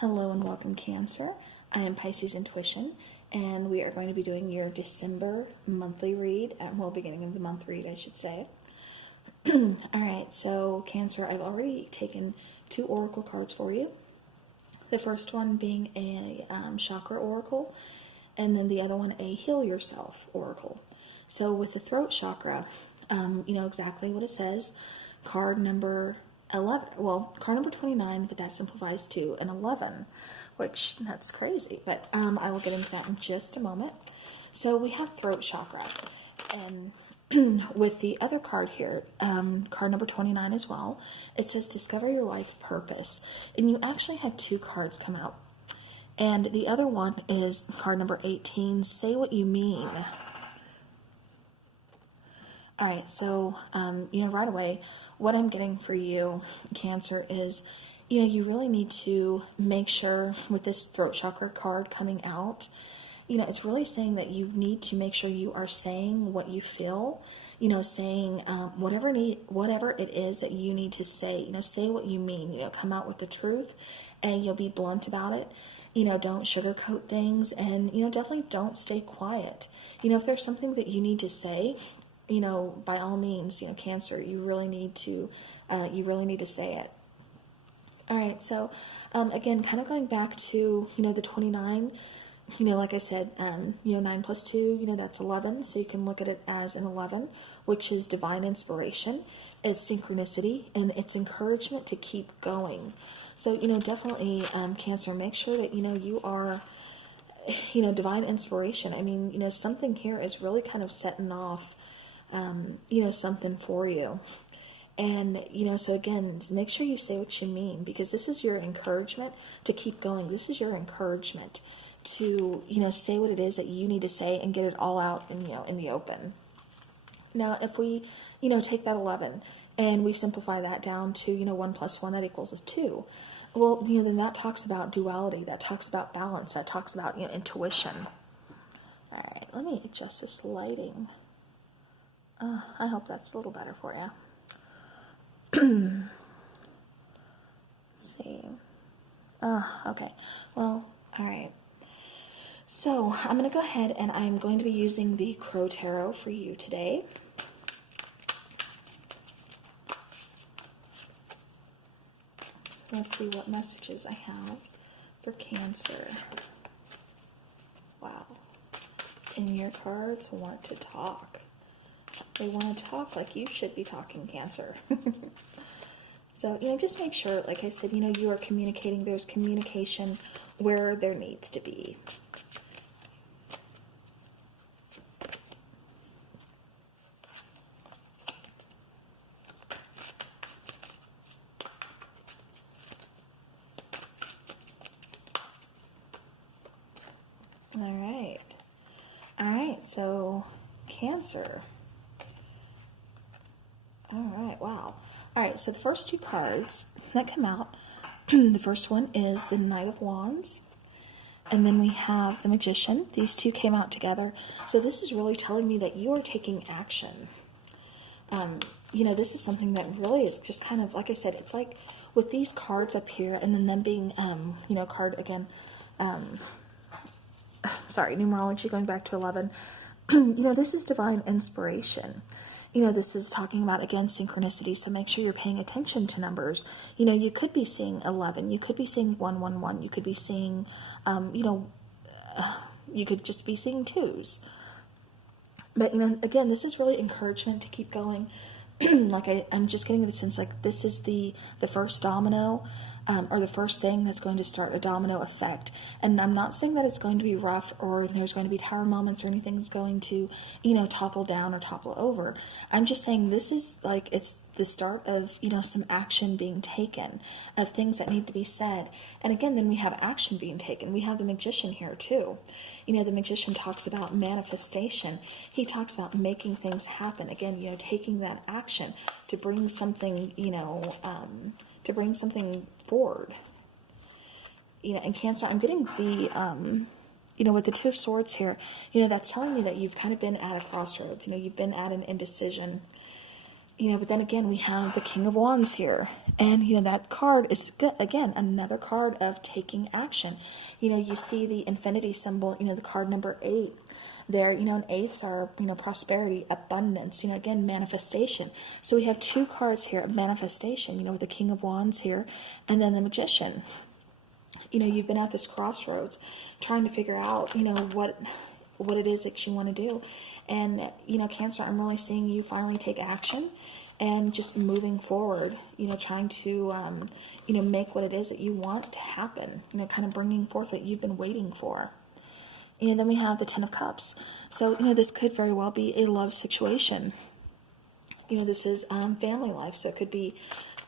Hello and welcome, Cancer. I am Pisces Intuition, and we are going to be doing your December monthly read, beginning of the month read, I should say. All right, so Cancer, I've already taken 2 oracle cards for you. The first one being a chakra oracle, and then the other one a heal yourself oracle. So with the throat chakra, you know exactly what it says. Card number 11, well, card number 29, but that simplifies to an 11, which that's crazy, but I will get into that in just a moment. So we have throat chakra, and with the other card here, card number 29 as well, it says discover your life purpose, and you actually had 2 cards come out, and the other one is card number 18, say what you mean. All right, so, you know, right away, what I'm getting for you, Cancer, is, you know, you really need to make sure with this throat chakra card coming out, you know, it's really saying that you need to make sure you are saying what you feel, you know, saying whatever it is that you need to say, you know, say what you mean, you know, come out with the truth, and you'll be blunt about it. You know, don't sugarcoat things, and, you know, definitely don't stay quiet. You know, if there's something that you need to say, you know, by all means, you know, Cancer, you really need to say it. All right, so again, kind of going back to, you know, the 29, you know, like I said, you know, 9 plus 2, you know, that's 11, so you can look at it as an 11, which is divine inspiration, it's synchronicity, and it's encouragement to keep going. So, you know, definitely, Cancer, make sure that, you know, you are, you know, divine inspiration. I mean, you know, something here is really kind of setting off, you know, something for you. And, you know, so again, make sure you say what you mean, because this is your encouragement to keep going. This is your encouragement to, you know, say what it is that you need to say and get it all out in, you know, in the open. Now, if we, you know, take that 11 and we simplify that down to, you know, 1 plus 1, that equals 2. Well, you know, then that talks about duality, that talks about balance, that talks about, you know, intuition. All right, let me adjust this lighting. I hope that's a little better for you. Let's see. Okay. Well, all right. So I'm going to go ahead and I'm going to be using the Crow Tarot for you today. Let's see what messages I have for Cancer. Wow. And your cards want to talk. They want to talk like you should be talking, Cancer. So, you know, just make sure, like I said, you know, you are communicating. There's communication where there needs to be. All right. All right, so Cancer. All right, wow. All right, so the first 2 cards that come out, the first one is the Knight of Wands, and then we have the Magician. These 2 came out together. So this is really telling me that you are taking action. You know, this is something that really is just kind of, like I said, it's like with these cards up here and then them being, you know, card again, sorry, numerology going back to 11, you know, this is divine inspiration. You know, this is talking about, again, synchronicity, so make sure you're paying attention to numbers. You know, you could be seeing 11, you could be seeing 111, you could be seeing, you know, you could just be seeing 2s. But, you know, again, this is really encouragement to keep going. Like, I'm just getting the sense, like, this is the first domino, or the first thing that's going to start a domino effect. And I'm not saying that it's going to be rough or there's going to be tower moments or anything that's going to, you know, topple down or topple over. I'm just saying this is like, it's the start of, you know, some action being taken, of things that need to be said. And again, then we have action being taken. We have the Magician here too. You know, the Magician talks about manifestation. He talks about making things happen. Again, you know, taking that action to bring something, you know, to bring something forward. You know, and Cancer, I'm getting the, you know, with the 2 of Swords here, you know, that's telling me that you've kind of been at a crossroads. You know, you've been at an indecision. But then again, we have the King of Wands here. And, that card is, again, another card of taking action. You see the infinity symbol, the card number 8 there, and eights are, prosperity, abundance, again, manifestation. So we have two cards here of manifestation, with the King of Wands here and then the Magician. You've been at this crossroads trying to figure out, what it is that you want to do. And, Cancer, I'm really seeing you finally take action and just moving forward, trying to, make what it is that you want to happen, kind of bringing forth what you've been waiting for. And then we have the Ten of Cups. So, this could very well be a love situation. This is family life. So it could be,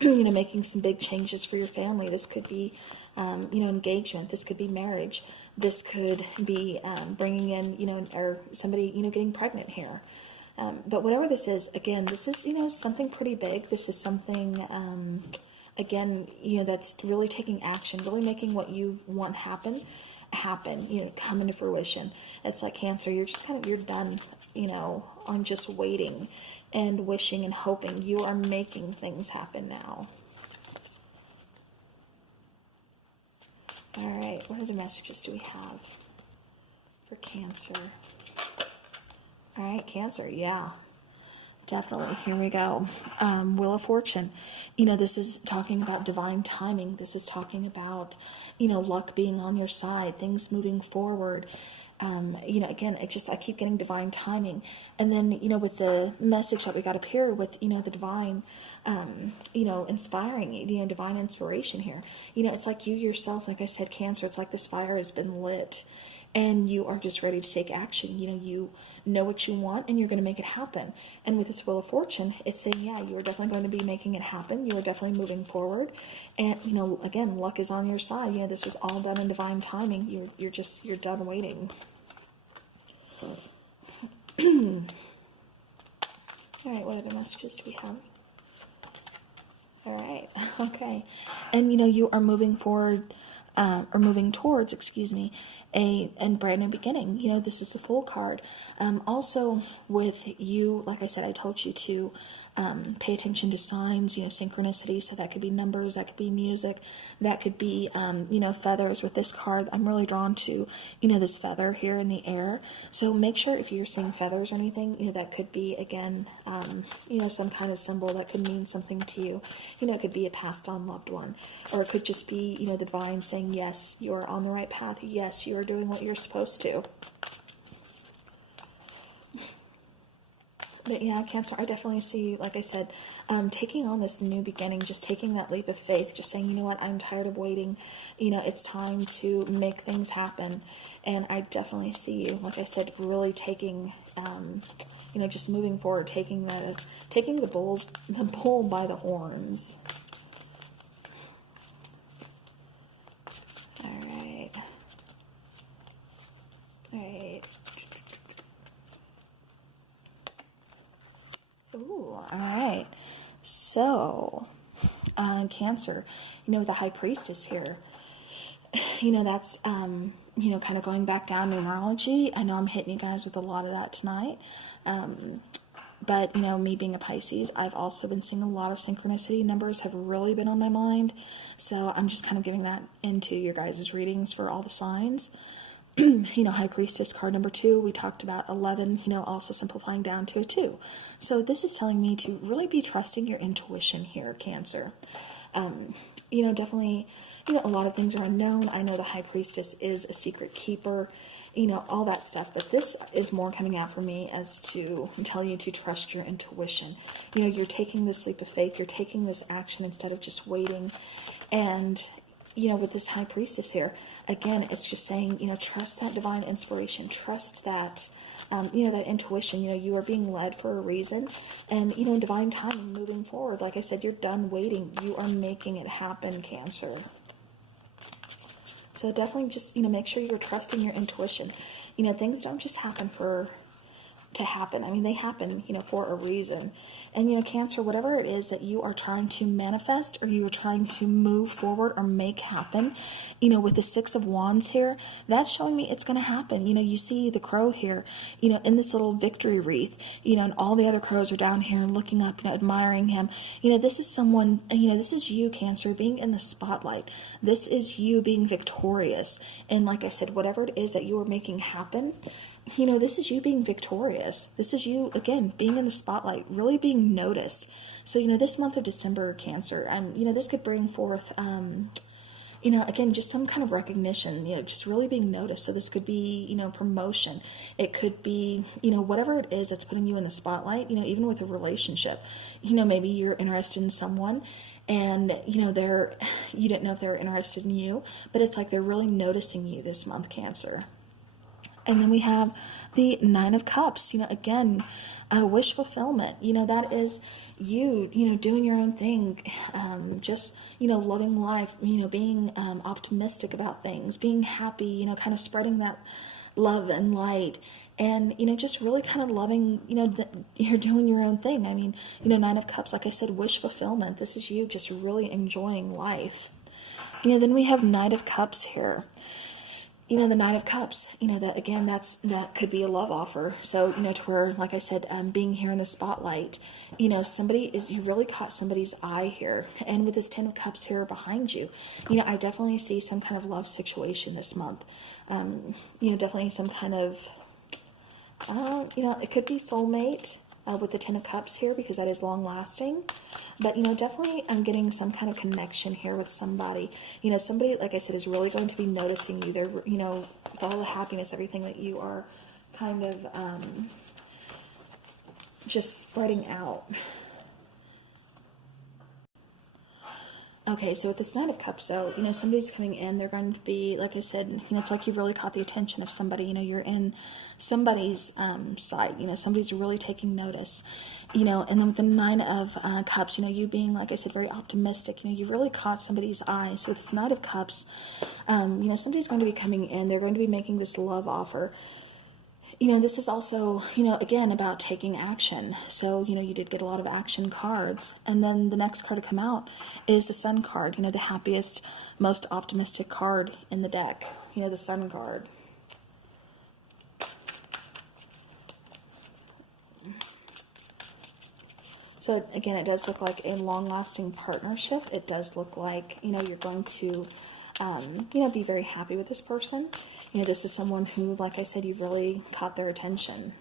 making some big changes for your family. This could be, engagement. This could be marriage. This could be bringing in, or somebody, getting pregnant here. But whatever this is, again, this is, something pretty big. This is something, again, that's really taking action, really making what you want happen, come into fruition. It's like Cancer, you're just you're done, on just waiting and wishing and hoping. You are making things happen now. All right, what other messages do we have for Cancer? All right, Cancer, yeah, definitely. Here we go. Wheel of Fortune. This is talking about divine timing. This is talking about, luck being on your side, things moving forward. Again, I keep getting divine timing. And then, with the message that we got up here with, the divine, inspiring, divine inspiration here. It's like you yourself, like I said, Cancer, it's like this fire has been lit and you are just ready to take action. You know what you want and you're going to make it happen. And with this Wheel of Fortune, it's saying, yeah, you're definitely going to be making it happen. You are definitely moving forward. And, again, luck is on your side. This was all done in divine timing. You're done waiting. All right, what other messages do we have? All right, okay. And, you are moving forward, or moving towards, a brand new beginning. This is the Fool card. Also with you, like I said, I told you to pay attention to signs, synchronicity. So that could be numbers, that could be music, that could be, feathers. With this card, I'm really drawn to, this feather here in the air. So make sure if you're seeing feathers or anything, that could be, again, some kind of symbol that could mean something to you. It could be a passed on loved one, or it could just be, the divine saying, yes, you're on the right path. Yes, you're doing what you're supposed to. But yeah, Cancer, I definitely see you, like I said, taking on this new beginning, just taking that leap of faith, just saying, you know what, I'm tired of waiting. It's time to make things happen. And I definitely see you, like I said, really taking, just moving forward, taking the bull by the horns. All right. All right. Ooh, all right. So, Cancer, with the High Priestess here, that's, kind of going back down numerology. I know I'm hitting you guys with a lot of that tonight. But, me being a Pisces, I've also been seeing a lot of synchronicity. Numbers have really been on my mind. So I'm just kind of giving that into your guys' readings for all the signs. High Priestess card number 2, we talked about 11, also simplifying down to a 2. So this is telling me to really be trusting your intuition here, Cancer. Definitely, a lot of things are unknown. I know the High Priestess is a secret keeper, all that stuff. But this is more coming out for me as to tell you to trust your intuition. You're taking this leap of faith. You're taking this action instead of just waiting. And, with this High Priestess here, again, it's just saying, trust that divine inspiration. Trust that, that intuition. You are being led for a reason. And, divine timing moving forward. Like I said, you're done waiting. You are making it happen, Cancer. So definitely just, make sure you're trusting your intuition. Things don't just happen to happen. I mean, they happen, for a reason. And, Cancer, whatever it is that you are trying to manifest or you are trying to move forward or make happen, with the Six of Wands here, that's showing me it's going to happen. You see the crow here, in this little victory wreath, and all the other crows are down here looking up, admiring him. This is someone, this is you, Cancer, being in the spotlight. This is you being victorious. And like I said, whatever it is that you are making happen, this is you being victorious. This is you, again, being in the spotlight, really being noticed. So, this month of December, Cancer, this could bring forth, again, just some kind of recognition, just really being noticed. So this could be, promotion. It could be, whatever it is that's putting you in the spotlight, even with a relationship. Maybe you're interested in someone and, you didn't know if they were interested in you, but it's like they're really noticing you this month, Cancer. And then we have the Nine of Cups, again, wish fulfillment. That is you, doing your own thing, just, loving life, being optimistic about things, being happy, kind of spreading that love and light. And, just really kind of loving, that you're doing your own thing. I mean, Nine of Cups, like I said, wish fulfillment. This is you just really enjoying life. Then we have Knight of Cups here. The Knight of Cups, that again, that could be a love offer. So, to where, like I said, being here in the spotlight, you really caught somebody's eye here. And with this Ten of Cups here behind you, I definitely see some kind of love situation this month. Definitely some kind of, it could be soulmate. With the Ten of Cups here, because that is long lasting. But, definitely I'm getting some kind of connection here with somebody. Somebody, like I said, is really going to be noticing you. They're, with all the happiness, everything that you are kind of just spreading out. Okay, so with this Knight of Cups, though, somebody's coming in. They're going to be, like I said, it's like you've really caught the attention of somebody. You're in somebody's sight. Somebody's really taking notice. And then with the Nine of Cups, you being, like I said, very optimistic. You really caught somebody's eye. So with this Knight of Cups, somebody's going to be coming in. They're going to be making this love offer. This is also, again, about taking action. So, you did get a lot of action cards. And then the next card to come out is the Sun card, the happiest, most optimistic card in the deck, the Sun card. So, again, it does look like a long-lasting partnership. It does look like, you're going to, be very happy with this person. This is someone who, like I said, you've really caught their attention.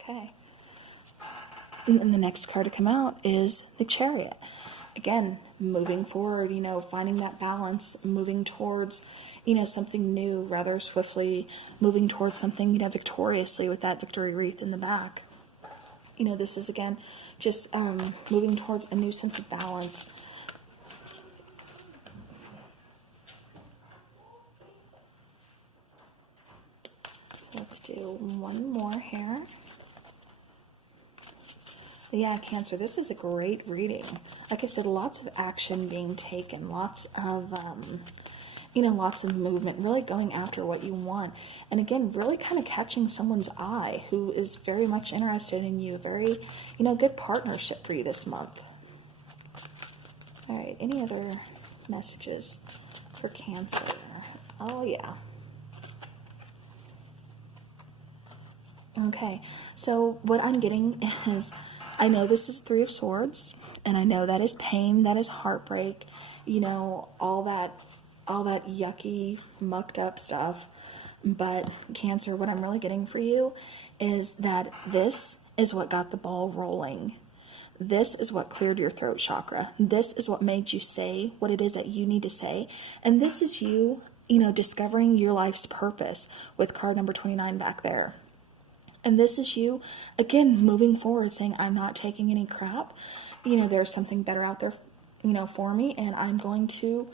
Okay. And then the next card to come out is the Chariot. Again, moving forward, finding that balance, moving towards, something new rather swiftly, moving towards something, victoriously with that victory wreath in the back. This is, again, just moving towards a new sense of balance. So let's do one more here. Yeah, Cancer, this is a great reading. Like I said, lots of action being taken, lots of, lots of movement, really going after what you want. And again, really kind of catching someone's eye who is very much interested in you. Very, good partnership for you this month. All right, any other messages for Cancer? Oh, yeah. Okay, so what I'm getting is, I know this is Three of Swords, and I know that is pain, that is heartbreak, all that yucky, mucked up stuff. But Cancer, what I'm really getting for you is that this is what got the ball rolling. This is what cleared your throat chakra. This is what made you say what it is that you need to say. And this is you, discovering your life's purpose with card number 29 back there. And this is you, again, moving forward, saying, I'm not taking any crap. There's something better out there, for me, and I'm going to,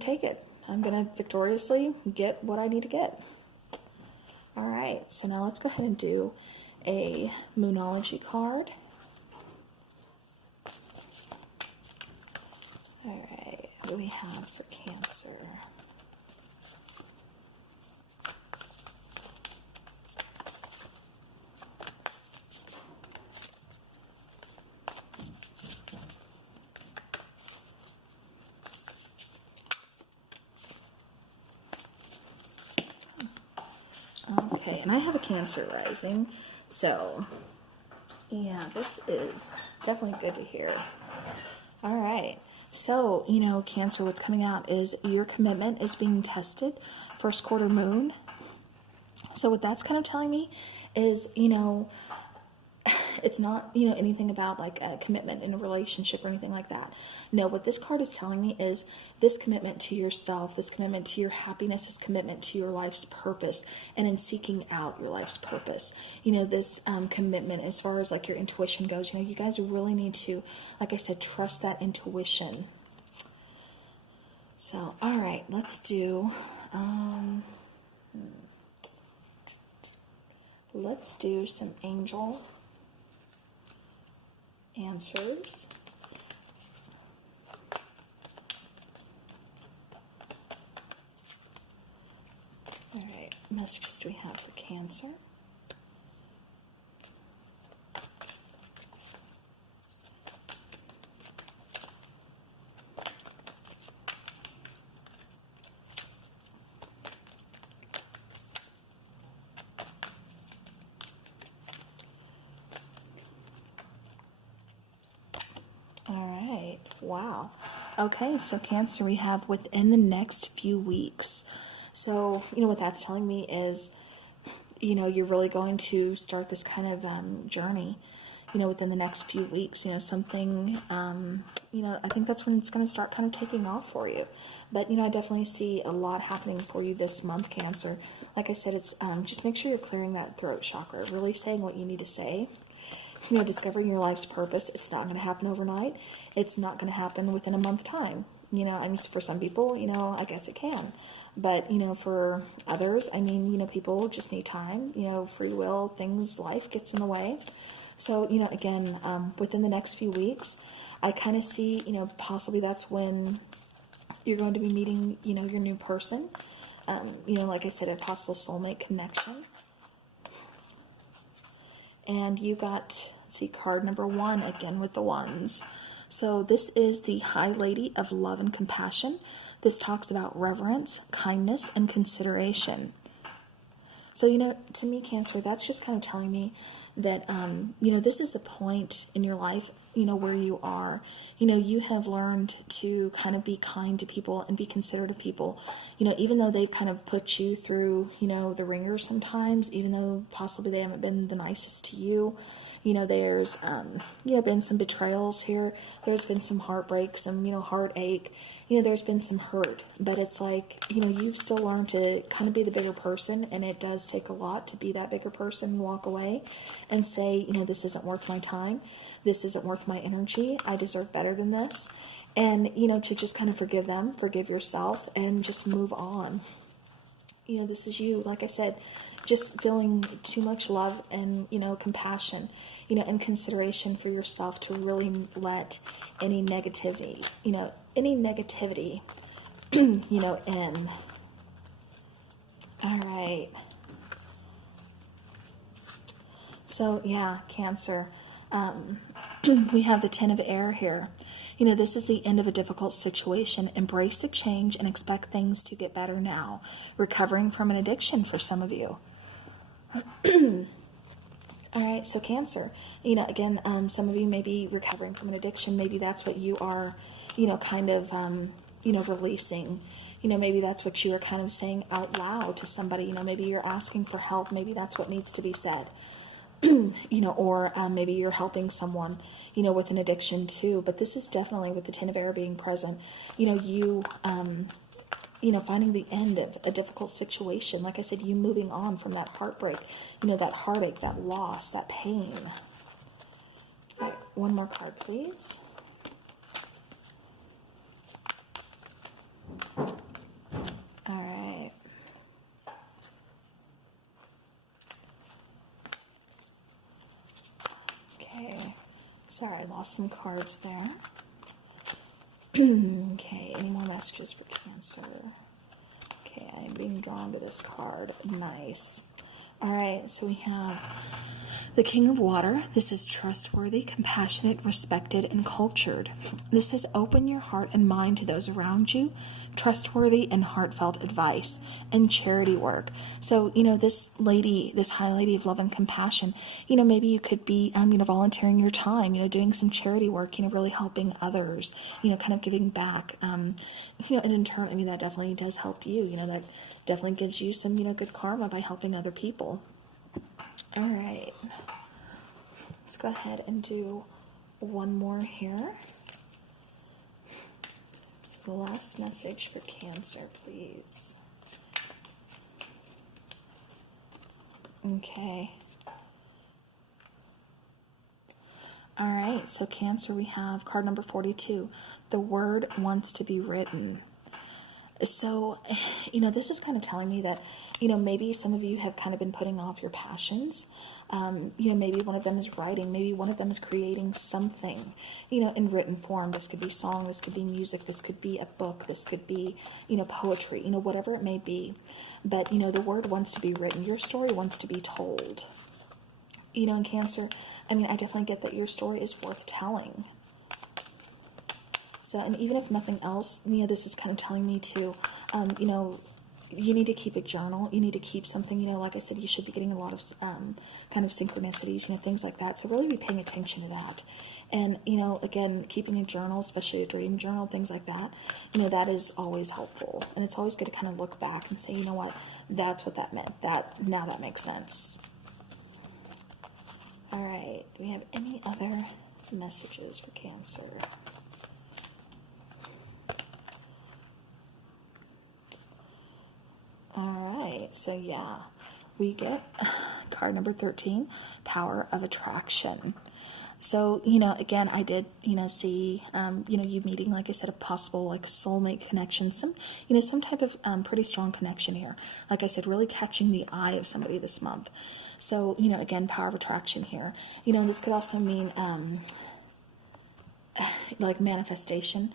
take it. I'm going to victoriously get what I need to get. All right, so now let's go ahead and do a Moonology card. All right. What do we have for Cancer? Okay, and I have a Cancer rising, so yeah, this is definitely good to hear. All right, so, Cancer, what's coming out is your commitment is being tested, first quarter moon. So what that's kind of telling me is, it's not, anything about like a commitment in a relationship or anything like that. No, what this card is telling me is this commitment to yourself, this commitment to your happiness, this commitment to your life's purpose, and in seeking out your life's purpose. This commitment as far as like your intuition goes, you guys really need to, like I said, trust that intuition. So, all right, let's do, let's do some angel answers. All right, messages do we have for Cancer? All right, wow. Okay, so Cancer, we have within the next few weeks. So, what that's telling me is, you're really going to start this kind of journey, within the next few weeks. Something, I think that's when it's going to start kind of taking off for you. But, I definitely see a lot happening for you this month, Cancer. Like I said, it's just make sure you're clearing that throat chakra, really saying what you need to say. Discovering your life's purpose. It's not going to happen overnight. It's not going to happen within a month time. For some people, I guess it can. But, for others, people just need time, free will, things, life gets in the way. So, again, within the next few weeks, I kind of see, possibly that's when you're going to be meeting, your new person. Like I said, a possible soulmate connection. And you got, let's see, card number 1, again with the ones. So this is the High Lady of Love and Compassion. This talks about reverence, kindness, and consideration. So, to me, Cancer, that's just kind of telling me that, this is a point in your life, where you are. You have learned to kind of be kind to people and be considerate of people, even though they've kind of put you through, the ringer sometimes, even though possibly they haven't been the nicest to you. There's, been some betrayals here. There's been some heartbreak, some, heartache. There's been some hurt, but it's like, you've still learned to kind of be the bigger person, and it does take a lot to be that bigger person and walk away and say, this isn't worth my time. This isn't worth my energy. I deserve better than this. And, to just kind of forgive them, forgive yourself, and just move on. This is you, like I said, just feeling too much love and, compassion, and consideration for yourself to really let any negativity, in. All right. So, yeah, Cancer. We have the Ten of Air here. This is the end of a difficult situation. Embrace the change and expect things to get better now. Recovering from an addiction for some of you. All right, so Cancer, again, some of you may be recovering from an addiction. Maybe that's what you are, kind of, releasing. Maybe that's what you are kind of saying out loud to somebody. Maybe you're asking for help. Maybe that's what needs to be said. Or maybe you're helping someone, with an addiction too. But this is definitely with the Ten of Air being present, finding the end of a difficult situation. Like I said, you moving on from that heartbreak, that heartache, that loss, that pain. All right, one more card, please. All right. Okay. Sorry, I lost some cards there. Okay, any more messages for Cancer? Okay, I am being drawn to this card. Nice. All right, so we have the King of Water. This is trustworthy, compassionate, respected, and cultured. This says open your heart and mind to those around you, trustworthy and heartfelt advice, and charity work. So, this lady, this high lady of love and compassion, maybe you could be, volunteering your time, doing some charity work, really helping others, kind of giving back, and in turn, that definitely does help you, that definitely gives you some, good karma by helping other people. All right. Let's go ahead and do one more here. The last message for Cancer, please. Okay. All right, so Cancer, we have card number 42. The word wants to be written. So, this is kind of telling me that, maybe some of you have kind of been putting off your passions. Maybe one of them is writing, maybe one of them is creating something, in written form. This could be song, this could be music, this could be a book, this could be, poetry, whatever it may be. But, the word wants to be written. Your story wants to be told. In Cancer, I definitely get that your story is worth telling. So, and even if nothing else, this is kind of telling me to, you need to keep a journal. You need to keep something, like I said, you should be getting a lot of kind of synchronicities, things like that. So really be paying attention to that. And, again, keeping a journal, especially a dream journal, things like that, that is always helpful. And it's always good to kind of look back and say, you know what, that's what that meant. Now that makes sense. All right. Do we have any other messages for Cancer? All right, so yeah, we get card number 13, Power of Attraction. So, again, I did, see, you meeting, like I said, a possible, like, soulmate connection, some type of pretty strong connection here. Like I said, really catching the eye of somebody this month. So, again, Power of Attraction here. This could also mean, like, manifestation.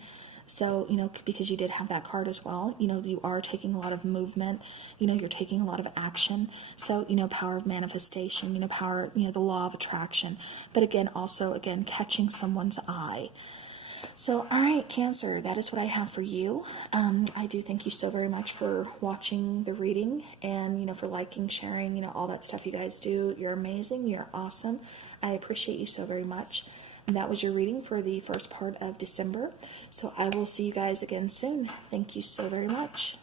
So, because you did have that card as well, you are taking a lot of movement, you're taking a lot of action. So, power of manifestation, power, the law of attraction. But again, also, catching someone's eye. So, all right, Cancer, that is what I have for you. I do thank you so very much for watching the reading and, for liking, sharing, all that stuff you guys do. You're amazing. You're awesome. I appreciate you so very much. And that was your reading for the first part of December. So I will see you guys again soon. Thank you so very much.